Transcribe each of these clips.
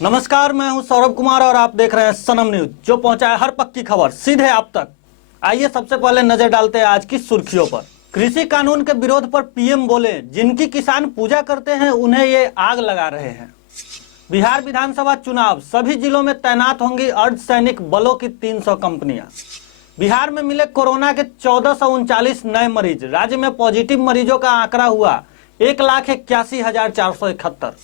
नमस्कार, मैं हूं सौरभ कुमार और आप देख रहे हैं सनम न्यूज, जो पहुंचा है हर पक्की खबर सीधे आप तक। आइए सबसे पहले नजर डालते हैं आज की सुर्खियों पर। कृषि कानून के विरोध पर पीएम बोले, जिनकी किसान पूजा करते हैं उन्हें ये आग लगा रहे हैं। बिहार विधानसभा चुनाव, सभी जिलों में तैनात होंगी अर्धसैनिक बलों की 300 कंपनियां। बिहार में मिले कोरोना के 1439 नए मरीज, राज्य में पॉजिटिव मरीजों का आंकड़ा हुआ 1,81,471।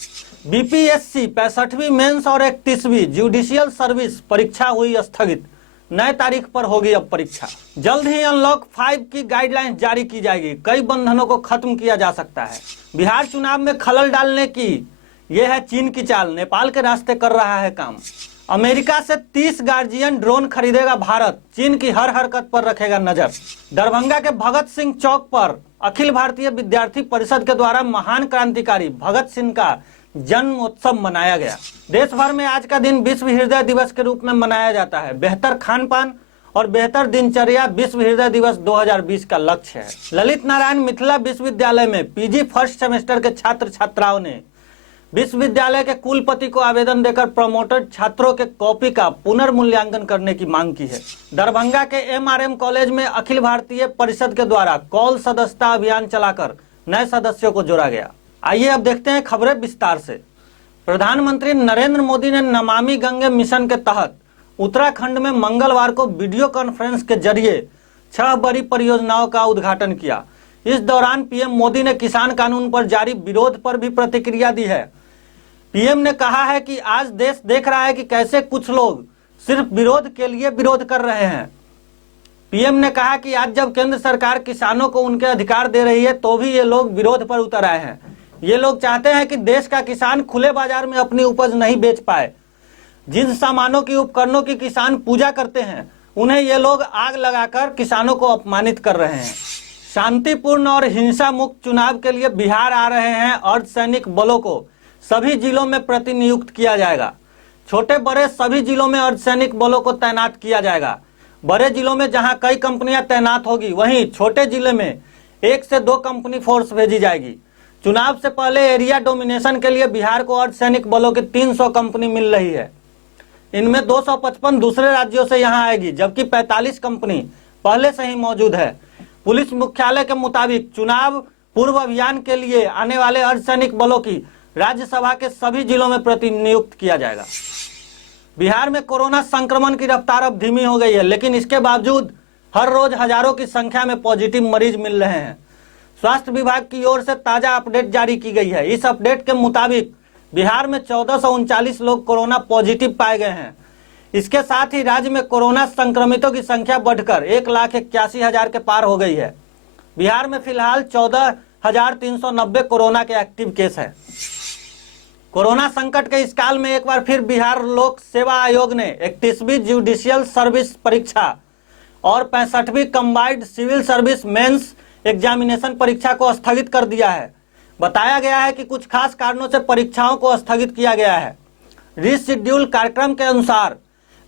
बीपीएससी 65वीं मेंस और 31वीं जुडिशियल सर्विस परीक्षा हुई स्थगित, नए तारीख पर होगी अब परीक्षा। जल्द ही अनलॉक 5 की गाइडलाइंस जारी की जाएगी, कई बंधनों को खत्म किया जा सकता है। बिहार चुनाव में खलल डालने की यह है चीन की चाल, नेपाल के रास्ते कर रहा है काम। अमेरिका से 30 गार्जियन ड्रोन खरीदेगा भारत, चीन की हर हरकत पर रखेगा नजर। दरभंगा के भगत सिंह चौक पर अखिल भारतीय विद्यार्थी परिषद के द्वारा महान क्रांतिकारी भगत सिंह का जन्म उत्सव मनाया गया। देश भर में आज का दिन विश्व हृदय दिवस के रूप में मनाया जाता है। बेहतर खान पान और बेहतर दिनचर्या विश्व हृदय दिवस 2020 का लक्ष्य है। ललित नारायण मिथिला विश्वविद्यालय में पीजी फर्स्ट सेमेस्टर के छात्र छात्राओं ने विश्वविद्यालय के कुलपति को आवेदन देकर प्रमोटेड छात्रों के कॉपी का पुनर्मूल्यांकन करने की मांग की है। दरभंगा के एमआरएम कॉलेज में अखिल भारतीय परिषद के द्वारा कॉल सदस्यता अभियान चलाकर नए सदस्यों को जोड़ा गया। आइए अब देखते हैं खबरें विस्तार से। प्रधानमंत्री नरेंद्र मोदी ने नमामि गंगे मिशन के तहत उत्तराखंड में मंगलवार को वीडियो कॉन्फ्रेंस के जरिए 6 बड़ी परियोजनाओं का उद्घाटन किया। इस दौरान पीएम मोदी ने किसान कानून पर जारी विरोध पर भी प्रतिक्रिया दी है। पीएम ने कहा है कि आज देश देख रहा है कि कैसे कुछ लोग सिर्फ विरोध के लिए विरोध कर रहे हैं। पीएम ने कहा कि आज जब केंद्र सरकार किसानों को उनके अधिकार दे रही है तो भी ये लोग विरोध पर उतर आए हैं। ये लोग चाहते हैं कि देश का किसान खुले बाजार में अपनी उपज नहीं बेच पाए। जिन सामानों की उपकरणों की किसान पूजा करते हैं उन्हें ये लोग आग लगाकर किसानों को अपमानित कर रहे हैं। शांतिपूर्ण और हिंसा मुक्त चुनाव के लिए बिहार आ रहे हैं अर्धसैनिक बलों को सभी जिलों में प्रतिनियुक्त किया जाएगा। छोटे बड़े सभी जिलों में अर्धसैनिक बलों को तैनात किया जाएगा। बड़े जिलों में जहां कई कंपनियां तैनात होगी, वहीं छोटे जिले में 1 से 2 कंपनी फोर्स भेजी जाएगी। चुनाव से पहले एरिया डोमिनेशन के लिए बिहार को अर्धसैनिक बलों की 300 कंपनी मिल रही है। इनमें 255 दूसरे राज्यों से यहां आएगी, जबकि 45 कंपनी पहले से ही मौजूद है। पुलिस मुख्यालय के मुताबिक चुनाव पूर्व अभियान के लिए आने वाले अर्धसैनिक बलों की राज्यसभा के सभी जिलों में प्रतिनियुक्त किया जाएगा। बिहार में कोरोना संक्रमण की रफ्तार अब धीमी हो गई है, लेकिन इसके बावजूद हर रोज हजारों की संख्या में पॉजिटिव मरीज मिल रहे हैं। स्वास्थ्य विभाग की ओर से ताजा अपडेट जारी की गई है। इस अपडेट के मुताबिक बिहार में 1439 लोग कोरोना पॉजिटिव पाए गए हैं। इसके साथ ही राज्य में कोरोना संक्रमितों की संख्या बढ़कर 1,81,000 के पार हो गई है। बिहार में फिलहाल 14,390 कोरोना के एक्टिव केस है। कोरोना संकट के इस काल में एक बार फिर बिहार लोक सेवा आयोग ने 31वीं जुडिशियल सर्विस परीक्षा और 65वीं combined civil service mains examination परीक्षा को स्थगित कर दिया है। बताया गया है कि कुछ खास कारणों से परीक्षाओं को स्थगित किया गया है। रीशेड्यूल कार्यक्रम के अनुसार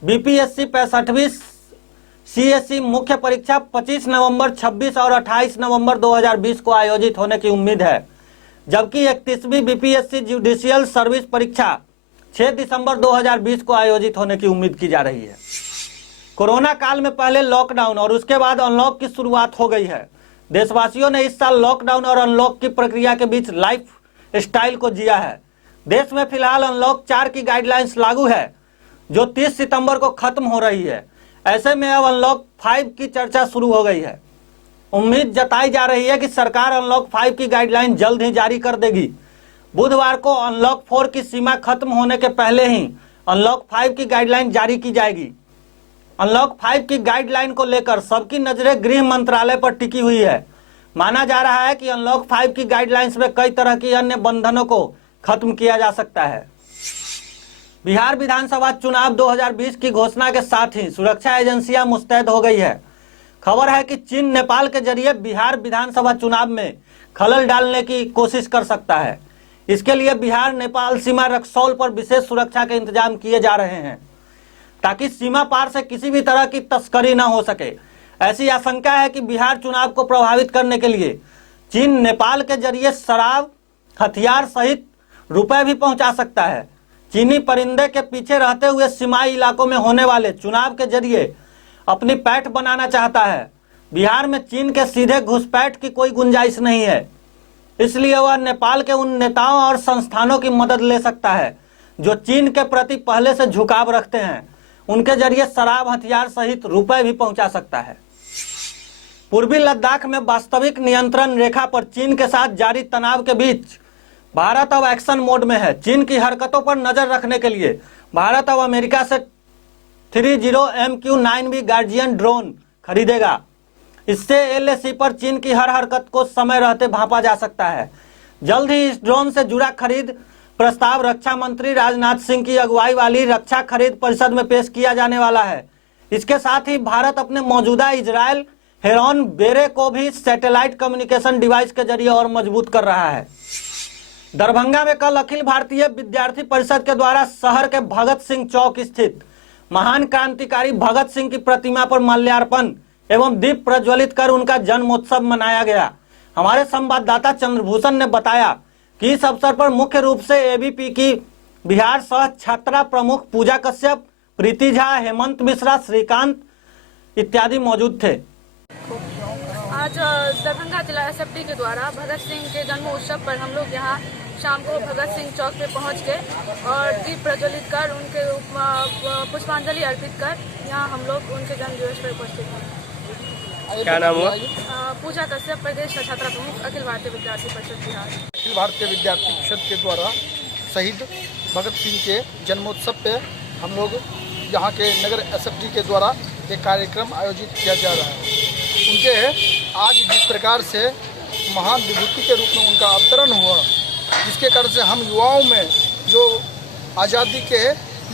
बीपीएससी 65वीं सीएससी मुख्य परीक्षा 25 नवंबर, 26 और 28 नवंबर 2020 को आयोजित होने की उम्मीद है, जबकि 31वीं बीपीएससी जुडिशियल सर्विस परीक्षा 6 दिसंबर 2020 को आयोजित होने की उम्मीद की जा रही है। कोरोना काल में पहले लॉकडाउन और उसके बाद अनलॉक की शुरुआत हो गई है। देशवासियों ने इस साल लॉकडाउन और अनलॉक की प्रक्रिया के बीच लाइफ स्टाइल को जिया है। देश में फिलहाल अनलॉक 4 की गाइडलाइंस लागू है, जो 30 सितंबर को खत्म हो रही है। ऐसे में अब अनलॉक 5 की चर्चा शुरू हो गई है। उम्मीद जताई जा रही है कि सरकार अनलॉक 5 की गाइडलाइन जल्द ही जारी कर देगी। बुधवार को अनलॉक 4 की सीमा खत्म होने के पहले ही अनलॉक 5 की गाइडलाइन जारी की जाएगी। अनलॉक 5 की गाइडलाइन को लेकर सबकी नजरें गृह मंत्रालय पर टिकी हुई है। माना जा रहा है कि अनलॉक 5 की गाइडलाइंस में कई तरह की अन्य बंधनों को खत्म किया जा सकता है। बिहार विधानसभा चुनाव 2020 की घोषणा के साथ ही सुरक्षा एजेंसियां मुस्तैद हो गई है। खबर है कि चीन नेपाल के जरिए बिहार विधानसभा चुनाव में खलल डालने की कोशिश कर सकता है। इसके लिए बिहार नेपाल सीमा रक्सौल पर विशेष सुरक्षा के इंतजाम किए जा रहे हैं, ताकि सीमा पार से किसी भी तरह की तस्करी न हो सके। ऐसी आशंका है कि बिहार चुनाव को प्रभावित करने के लिए चीन नेपाल के जरिए शराब, हथियार सहित रुपए भी पहुंचा सकता है। चीनी परिंदे के पीछे रहते हुए सीमाई इलाकों में होने वाले चुनाव के जरिए अपनी पैठ बनाना चाहता है। बिहार में चीन के सीधे घुसपैठ की कोई गुंजाइश नहीं है, इसलिए वह नेपाल के उन नेताओं और संस्थानों की मदद ले सकता है जो चीन के प्रति पहले से झुकाव रखते हैं। उनके जरिए शराब, हथियार सहित रुपए भी पहुंचा सकता है। पूर्वी लद्दाख में वास्तविक नियंत्रण रेखा पर चीन के साथ जारी तनाव के बीच भारत अब एक्शन मोड में है। चीन की हरकतों पर नजर रखने के लिए भारत अब अमेरिका से 30 MQ-9B गार्जियन ड्रोन खरीदेगा। इससे LAC पर चीन की हर हरकत को समय रहते भांपा जा सकता है। जल्द ही इस ड्रोन से जुड़ा खरीद प्रस्ताव रक्षा मंत्री राजनाथ सिंह की अगुवाई वाली रक्षा खरीद परिषद में पेश किया जाने वाला है। इसके साथ ही भारत अपने मौजूदा इजरायल हेरॉन बेरे को भी सैटेलाइट कम्युनिकेशन डिवाइस के जरिए और मजबूत कर रहा है। दरभंगा में कल अखिल भारतीय विद्यार्थी परिषद के द्वारा शहर के भगत सिंह चौक स्थित महान क्रांतिकारी भगत सिंह की प्रतिमा पर माल्यार्पण एवं दीप प्रज्वलित कर उनका जन्मोत्सव मनाया गया। हमारे संवाददाता चंद्रभूषण ने बताया कि इस अवसर पर मुख्य रूप से ABP की बिहार सह छात्रा प्रमुख पूजा कश्यप, प्रीति झा, हेमंत मिश्रा, श्रीकांत इत्यादि मौजूद थे। आज दरभंगा जिला SFT के द्वारा भगत सिंह के जन्म उत्सव पर हम लोग यहाँ शाम को भगत सिंह चौक पे पहुँच के और दीप प्रज्वलित कर उनके पुष्पांजलि अर्पित कर यहाँ हम लोग उनके जन्म दिवस पर उपस्थित हैं। क्या नाम हुआ? पूजा कश्यप, प्रदेश छात्रा प्रमुख, अखिल भारतीय विद्यार्थी परिषद बिहार। अखिल भारतीय विद्यार्थी परिषद के द्वारा शहीद भगत सिंह के जन्मोत्सव पे हम लोग यहाँ के नगर SFT के द्वारा एक कार्यक्रम आयोजित किया जा रहा है। उनके आज जिस प्रकार से महान विभूति के रूप में उनका अवतरण हुआ, जिसके कारण से हम युवाओं में जो आज़ादी के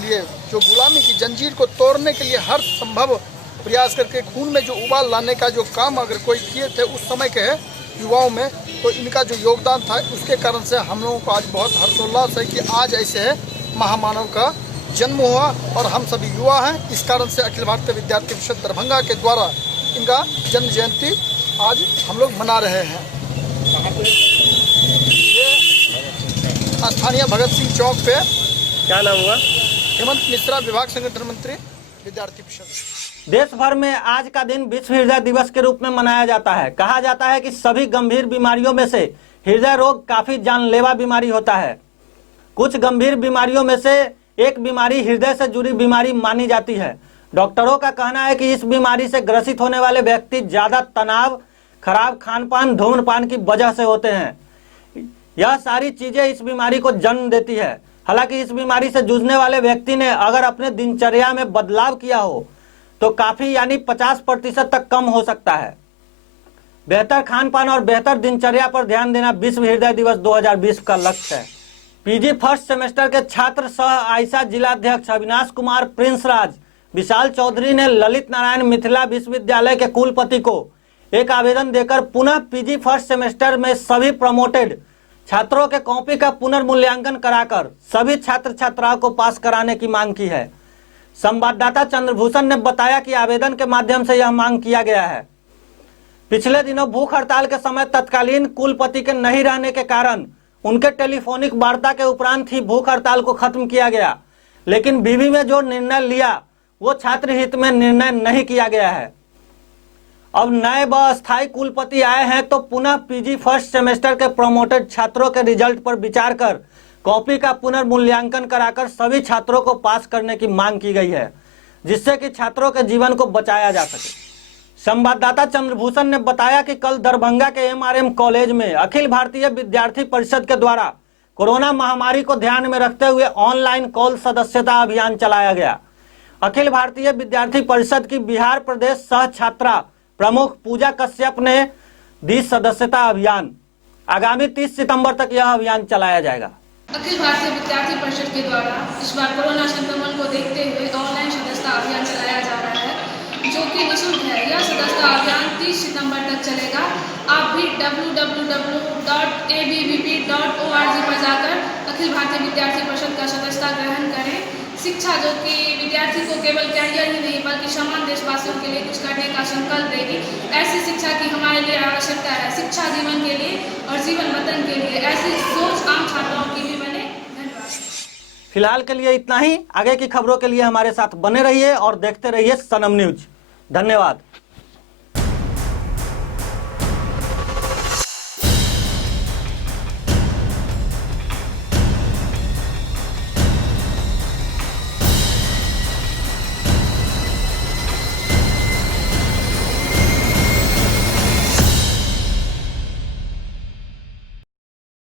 लिए जो गुलामी की जंजीर को तोड़ने के लिए हर संभव प्रयास करके खून में जो उबाल लाने का जो काम अगर कोई किए थे उस समय के युवाओं में, तो इनका जो योगदान था उसके कारण से हम लोगों को आज बहुत हर्षोल्लास है कि आज ऐसे महामानव का जन्म हुआ और हम सभी युवा हैं। इस कारण से अखिल भारतीय विद्यार्थी परिषद दरभंगा के द्वारा इनका जन्म जयंती आज हम लोग मना रहे हैं। ये स्थानीय भगत सिंह चौक पे। क्या नाम हुआ? हेमंत मिश्रा, विभाग संगठन मंत्री, विद्यार्थी परिषद। देश भर में आज का दिन विश्व हृदय दिवस के रूप में मनाया जाता है। कहा जाता है कि सभी गंभीर बीमारियों में से हृदय रोग काफी जानलेवा बीमारी होता है। कुछ गंभीर बीमारियों में से एक बीमारी हृदय से जुड़ी बीमारी मानी जाती है। डॉक्टरों का कहना है कि इस बीमारी से ग्रसित होने वाले व्यक्ति ज्यादा तनाव, खराब खानपान, धूम्रपान की वजह से होते हैं। यह सारी चीजें इस बीमारी को जन्म देती है। हालांकि इस बीमारी से जूझने वाले व्यक्ति ने अगर अपने दिनचर्या में बदलाव किया हो तो काफी यानी 50% तक कम हो सकता है। बेहतर खानपान और बेहतर दिनचर्या पर ध्यान देना विश्व हृदय दिवस 2020 का लक्ष्य है। PG फर्स्ट सेमेस्टर के छात्र सह आयशा जिलाध्यक्ष अविनाश कुमार, प्रिंस राज, विशाल चौधरी ने ललित नारायण मिथिला विश्वविद्यालय के कुलपति को एक आवेदन देकर पुनः PG फर्स्ट सेमेस्टर में सभी प्रमोटेड छात्रों के कॉपी का पुनर्मूल्यांकन कराकर सभी छात्र छात्राओं को पास कराने की मांग की है। संवाददाता चंद्रभूषण ने बताया कि आवेदन के माध्यम से यह मांग किया गया है। पिछले दिनों भूख हड़ताल के समय तत्कालीन कुलपति के नहीं रहने के कारण उनके टेलीफोनिक वार्ता के उपरांत ही भूख हड़ताल को खत्म किया गया, लेकिन बीबी में जो निर्णय लिया वो छात्र हित में निर्णय नहीं किया गया है। अब नए व अस्थायी कुलपति आए हैं तो पुनः PG फर्स्ट सेमेस्टर के प्रमोटेड छात्रों के रिजल्ट पर विचार कर कॉपी का पुनर्मूल्यांकन कराकर सभी छात्रों को पास करने की मांग की गई है, जिससे कि छात्रों के जीवन को बचाया जा सके। संवाददाता चंद्रभूषण ने बताया कि कल दरभंगा के MRM कॉलेज में अखिल भारतीय विद्यार्थी परिषद के द्वारा कोरोना महामारी को ध्यान में रखते हुए ऑनलाइन कॉल सदस्यता अभियान चलाया गया। अखिल भारतीय विद्यार्थी परिषद की बिहार प्रदेश सह छात्रा प्रमुख पूजा कश्यप ने दी सदस्यता अभियान। आगामी 30 सितंबर तक यह अभियान चलाया जाएगा। अखिल भारतीय विद्यार्थी परिषद के द्वारा इस बार कोरोना संक्रमण को देखते हुए ऑनलाइन सदस्यता अभियान चलाया जा रहा है, जो कि निःशुल्क है। यह सदस्यता अभियान 30 सितंबर तक चलेगा। आप भी www.abbp.org पर जाकर अखिल भारतीय विद्यार्थी परिषद का सदस्यता ग्रहण करें। शिक्षा जो कि विद्यार्थी को केवल कैरियर ही नहीं बल्कि समान देशवासियों के लिए कुछ करने का संकल्प देगी। ऐसी शिक्षा की हमारे लिए आवश्यकता है, शिक्षा जीवन के लिए और जीवन वतन के लिए। ऐसी सोच आम छात्राओं की भी बने। धन्यवाद। फिलहाल के लिए इतना ही। आगे की खबरों के लिए हमारे साथ बने रहिए और देखते रहिए सनम न्यूज। धन्यवाद।